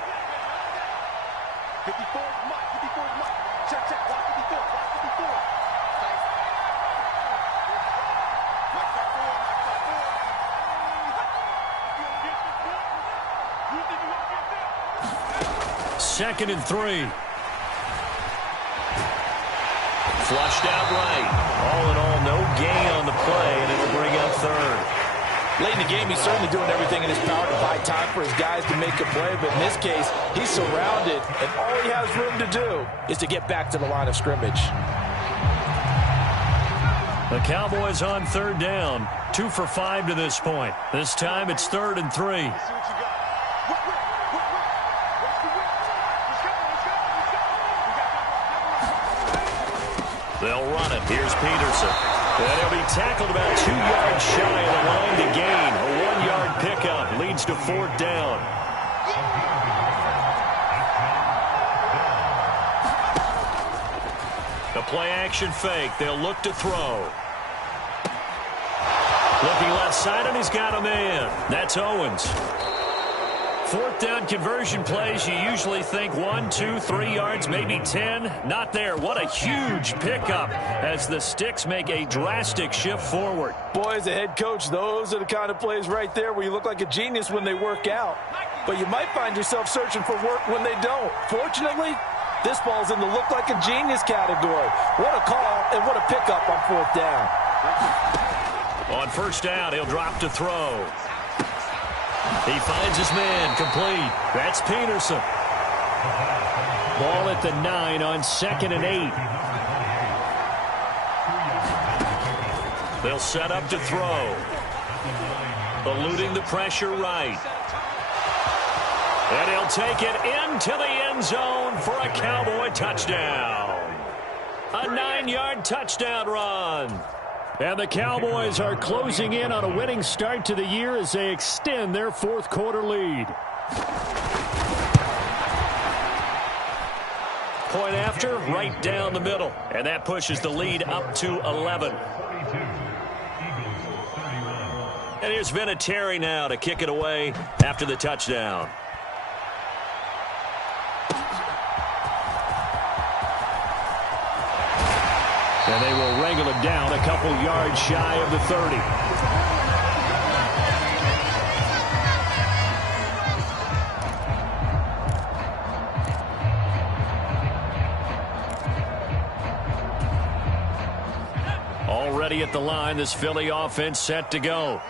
54 is Mike. 54 is Mike. Check, check. Block 54. Block 54. 2nd and 3. Flushed out right. All in all, no gain on the play, and it'll bring up 3rd. Late in the game, he's certainly doing everything in his power to buy time for his guys to make a play, but in this case, he's surrounded, and all he has room to do is to get back to the line of scrimmage. The Cowboys on 3rd down, 2 for 5 to this point. This time it's 3rd and 3. They'll run it. Here's Peterson. And he'll be tackled about 2 yards shy of the line to gain. A 1-yard pickup leads to 4th down. The play-action fake. They'll look to throw. Looking left side, and he's got a man. That's Owens. 4th down conversion plays, you usually think 1, 2, 3 yards, maybe 10. Not there. What a huge pickup as the Sticks make a drastic shift forward. Boy, as a head coach, those are the kind of plays right there where you look like a genius when they work out. But you might find yourself searching for work when they don't. Fortunately, this ball's in the look like a genius category. What a call and what a pickup on 4th down. On 1st down, he'll drop to throw. He finds his man, complete. That's Peterson. Ball at the 9 on 2nd and 8. They'll set up to throw. Eluding the pressure right. And he'll take it into the end zone for a Cowboy touchdown. A 9-yard touchdown run. And the Cowboys are closing in on a winning start to the year as they extend their 4th quarter lead. Point after, right down the middle. And that pushes the lead up to 11. And here's Vinatieri now to kick it away after the touchdown. And they will wrangle him down a couple yards shy of the 30. Already at the line, this Philly offense set to go.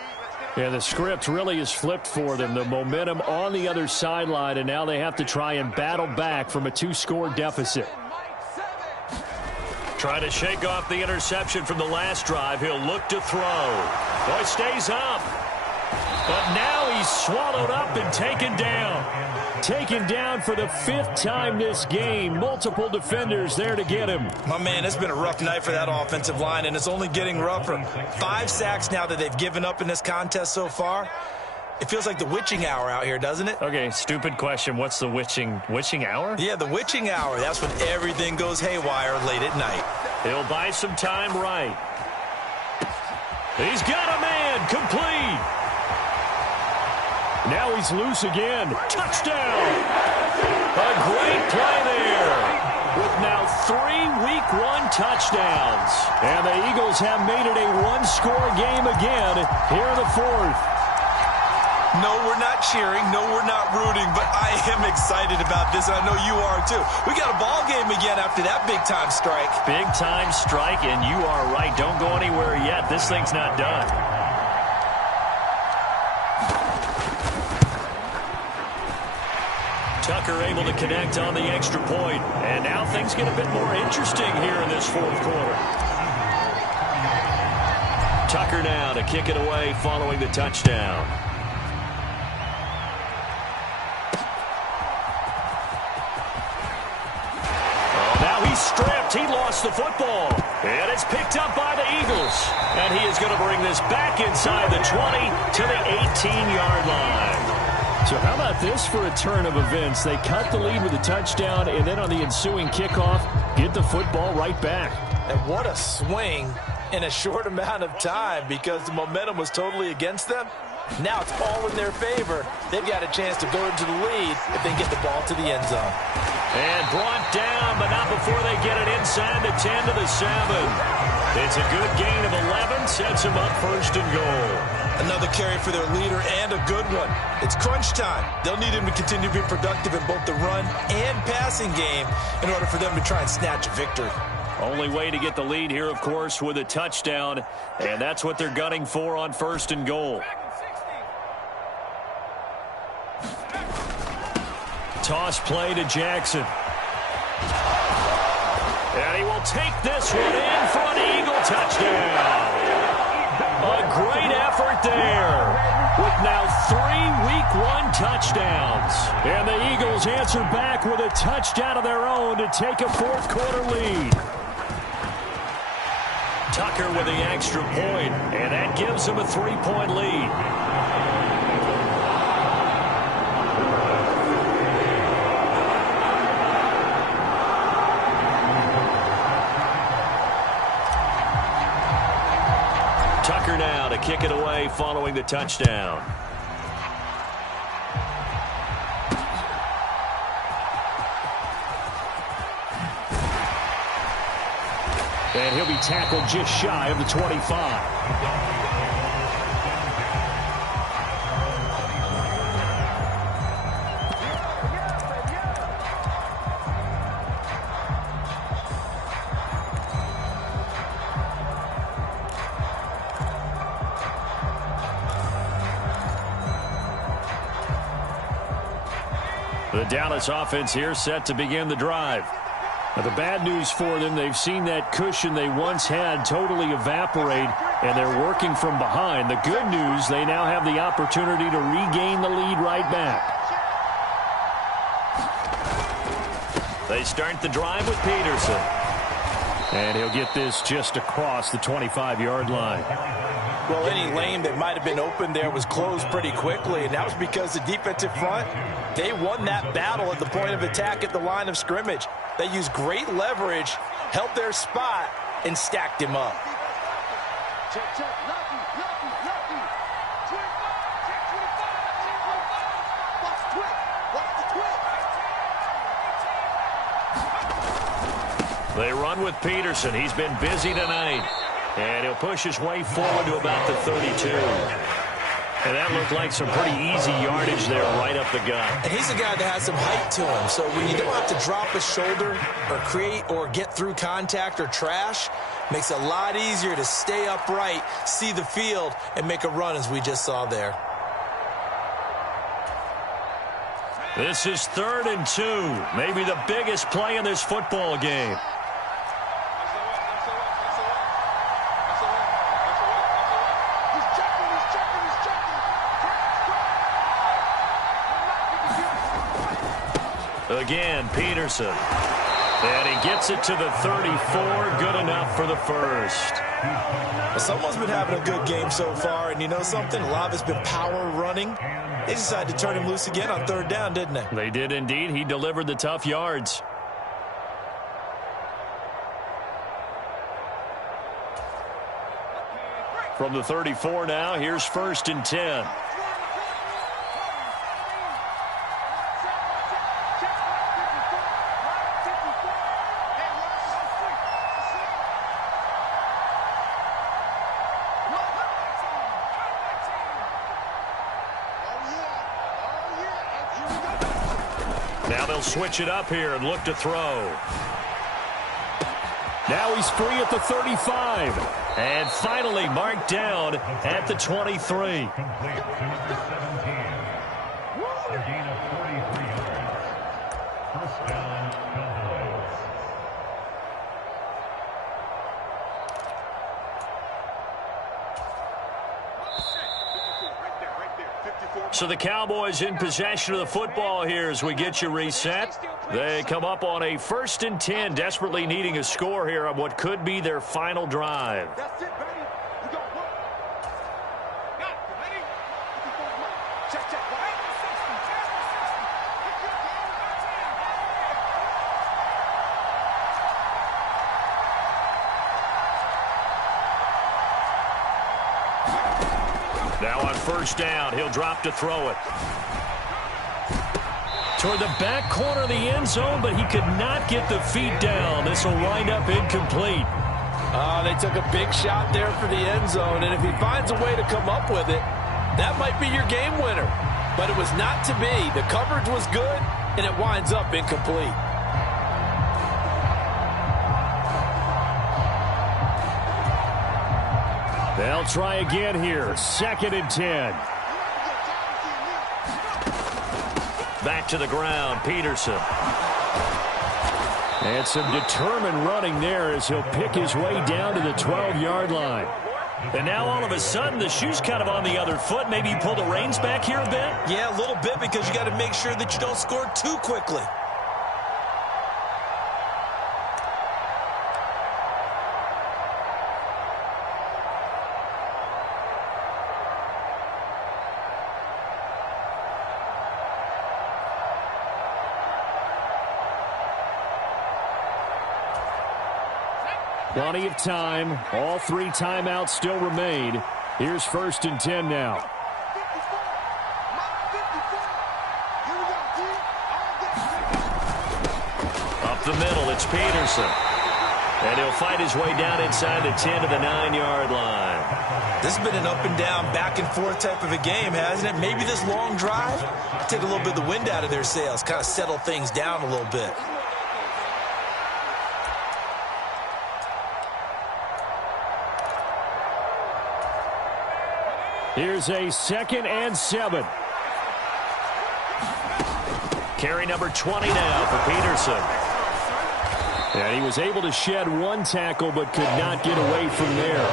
Yeah, the script really is flipped for them. The momentum on the other sideline, and now they have to try and battle back from a 2-score deficit. Trying to shake off the interception from the last drive. He'll look to throw. Boy, stays up. But now he's swallowed up and taken down. Taken down for the 5th time this game. Multiple defenders there to get him. My man, it's been a rough night for that offensive line, and it's only getting rougher. 5 sacks now that they've given up in this contest so far. It feels like the witching hour out here, doesn't it? Okay, stupid question. What's the witching hour? Yeah, the witching hour. That's when everything goes haywire late at night. He'll buy some time right. He's got a man, complete. Now he's loose again. Touchdown. A great play there. With now 3 Week 1 touchdowns. And the Eagles have made it a 1-score game again here in the 4th. No, we're not cheering. No, we're not rooting. But I am excited about this, and I know you are too. We got a ball game again after that big-time strike. Big-time strike, and you are right. Don't go anywhere yet. This thing's not done. Tucker able to connect on the extra point. And now things get a bit more interesting here in this 4th quarter. Tucker now to kick it away following the touchdown. Stripped. He lost the football. And it's picked up by the Eagles. And he is going to bring this back inside the 20 to the 18-yard line. So how about this for a turn of events? They cut the lead with a touchdown, and then on the ensuing kickoff, get the football right back. And what a swing in a short amount of time because the momentum was totally against them. Now it's all in their favor. They've got a chance to go into the lead if they get the ball to the end zone. And brought down, but not before they get it inside the 10 to the 7. It's a good gain of 11, sets them up first and goal. Another carry for their leader and a good one. It's crunch time. They'll need him to continue to be productive in both the run and passing game in order for them to try and snatch a victory. Only way to get the lead here, of course, with a touchdown, and that's what they're gunning for on first and goal. Toss play to Jackson. And he will take this one in for an Eagle touchdown. A great effort there with now 3 Week 1 touchdowns. And the Eagles answer back with a touchdown of their own to take a fourth-quarter lead. Tucker with the extra point, and that gives them a 3-point lead. Tucker now to kick it away following the touchdown. And he'll be tackled just shy of the 25. The Dallas offense here set to begin the drive. Now, the bad news for them, they've seen that cushion they once had totally evaporate, and they're working from behind. The good news, they now have the opportunity to regain the lead right back. They start the drive with Peterson. And he'll get this just across the 25-yard line. Well, any lane that might have been open there was closed pretty quickly, and that was because the defensive front, they won that battle at the point of attack at the line of scrimmage. They used great leverage, held their spot, and stacked him up. Check, check. Lucky. They run with Peterson. He's been busy tonight. And he'll push his way forward to about the 32. And that looked like some pretty easy yardage there right up the gut. And he's a guy that has some height to him. So when you don't have to drop a shoulder or create or get through contact or trash, makes it a lot easier to stay upright, see the field, and make a run as we just saw there. This is 3rd and 2. Maybe the biggest play in this football game. Again, Peterson. And he gets it to the 34. Good enough for the first. Well, someone's been having a good game so far, and you know something? A lot of it's been power running. They decided to turn him loose again on 3rd down, didn't they? They did indeed. He delivered the tough yards. From the 34 now, here's 1st and 10. Now they'll switch it up here and look to throw. Now he's free at the 35. And finally marked down at the 23. So the Cowboys in possession of the football here as we get you reset. They come up on a 1st and 10, desperately needing a score here on what could be their final drive. That's it, baby. We got one. Got it, ready? Check, check. Now on 1st down, he'll drop to throw it. toward the back corner of the end zone, but he could not get the feet down. This will wind up incomplete. They took a big shot there for the end zone, and if he finds a way to come up with it, that might be your game winner. But it was not to be. The coverage was good, and it winds up incomplete. They'll try again here. 2nd and 10. Back to the ground, Peterson. And some determined running there as he'll pick his way down to the 12-yard line. And now all of a sudden the shoe's kind of on the other foot. Maybe you pull the reins back here a bit? Yeah, a little bit, because you got to make sure that you don't score too quickly. Plenty of time. All 3 timeouts still remain. Here's 1st and 10 now. Up the middle, it's Peterson. And he'll fight his way down inside the 10 to the 9-yard line. This has been an up and down, back and forth type of a game, hasn't it? Maybe this long drive take a little bit of the wind out of their sails, kind of settle things down a little bit. Here's a 2nd and 7. Carry number 20 now for Peterson. And he was able to shed 1 tackle but could not get away from there.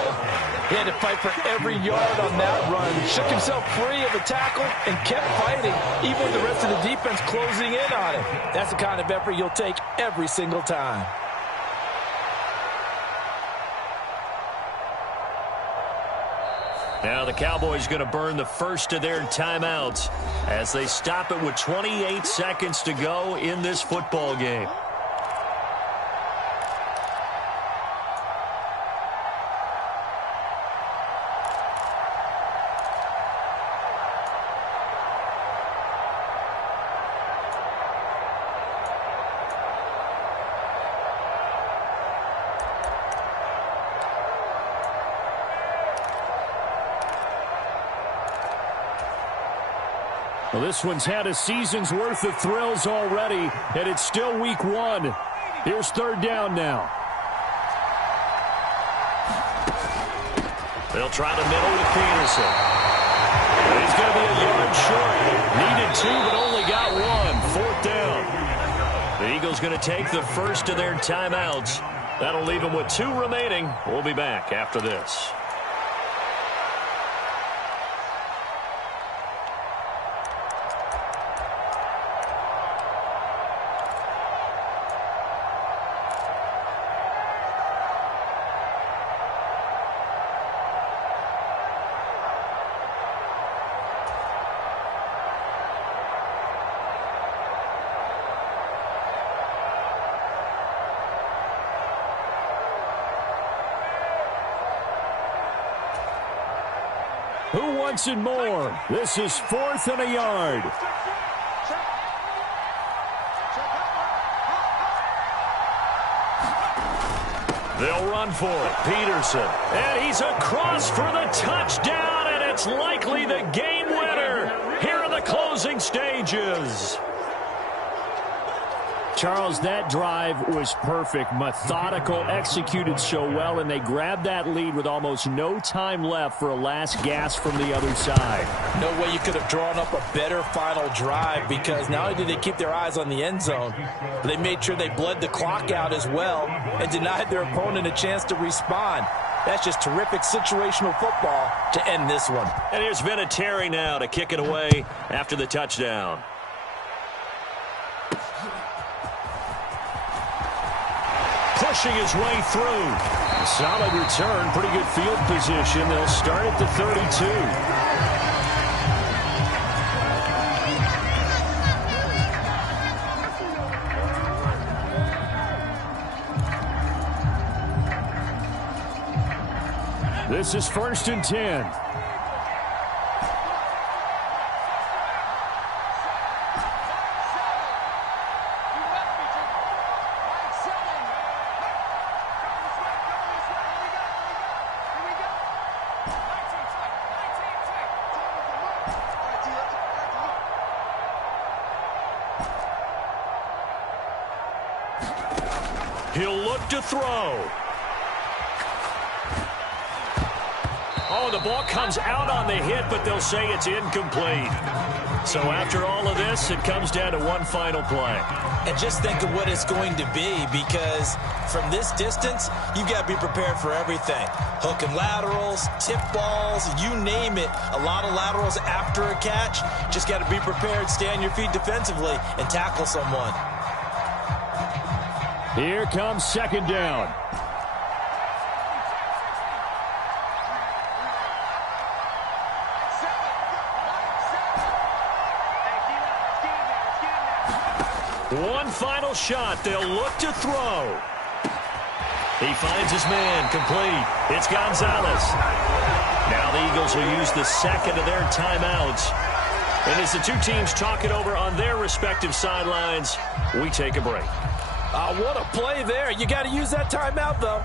He had to fight for every yard on that run. Shook himself free of a tackle and kept fighting, even with the rest of the defense closing in on him. That's the kind of effort you'll take every single time. Now the Cowboys going to burn the first of their timeouts as they stop it with 28 seconds to go in this football game. Well, this one's had a season's worth of thrills already, and it's still week 1. Here's 3rd down now. They'll try the middle with Peterson. He's going to be a yard short. Needed 2, but only got 1. 4th down. The Eagles going to take the first of their timeouts. That'll leave them with 2 remaining. We'll be back after this. Who wants it more? This is 4th and a yard. They'll run for it. Peterson. And he's across for the touchdown, and it's likely the game winner here in the closing stages. Charles, that drive was perfect, methodical, executed so well, and they grabbed that lead with almost no time left for a last gasp from the other side. No way you could have drawn up a better final drive, because not only did they keep their eyes on the end zone, but they made sure they bled the clock out as well and denied their opponent a chance to respond. That's just terrific situational football to end this one. And here's Vinatieri now to kick it away after the touchdown. Pushing his way through. Solid return, pretty good field position. They'll start at the 32. This is 1st and 10. to throw. Oh, the ball comes out on the hit, but they'll say it's incomplete. So after all of this, it comes down to one final play. And just think of what it's going to be, because from this distance, you've got to be prepared for everything. Hook and laterals, tip balls, you name it. A lot of laterals after a catch. Just got to be prepared, stay on your feet defensively, and tackle someone. Here comes second down. One final shot. They'll look to throw. He finds his man. Complete. It's Gonzalez. Now the Eagles will use the second of their timeouts. And as the two teams talk it over on their respective sidelines, we take a break. What a play there. You got to use that timeout, though.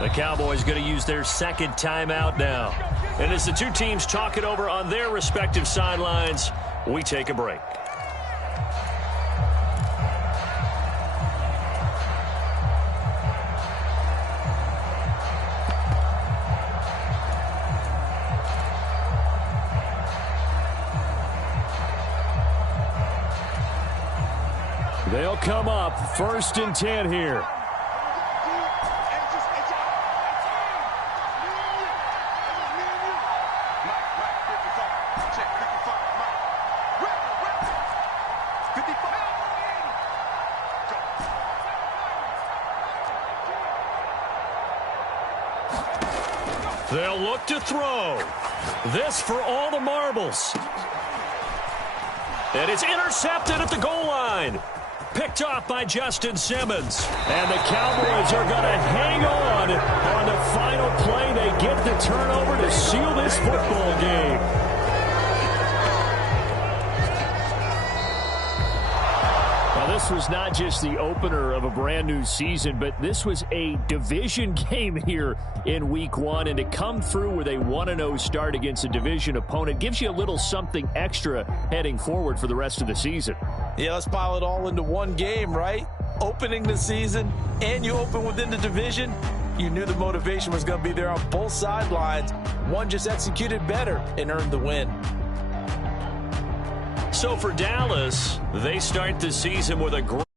The Cowboys going to use their second timeout now. And as the two teams talk it over on their respective sidelines, we take a break. They'll come up 1st and 10 here. They'll look to throw. This for all the marbles. And it's intercepted at the goal line. Picked off by Justin Simmons. And the Cowboys are going to hang on the final play. They get the turnover to seal this football game. Now, this was not just the opener of a brand new season, but this was a division game here in week 1. And to come through with a 1-0 start against a division opponent gives you a little something extra heading forward for the rest of the season. Yeah, let's pile it all into one game, right? Opening the season, and you open within the division. You knew the motivation was going to be there on both sidelines. One just executed better and earned the win. So for Dallas, they start the season with a great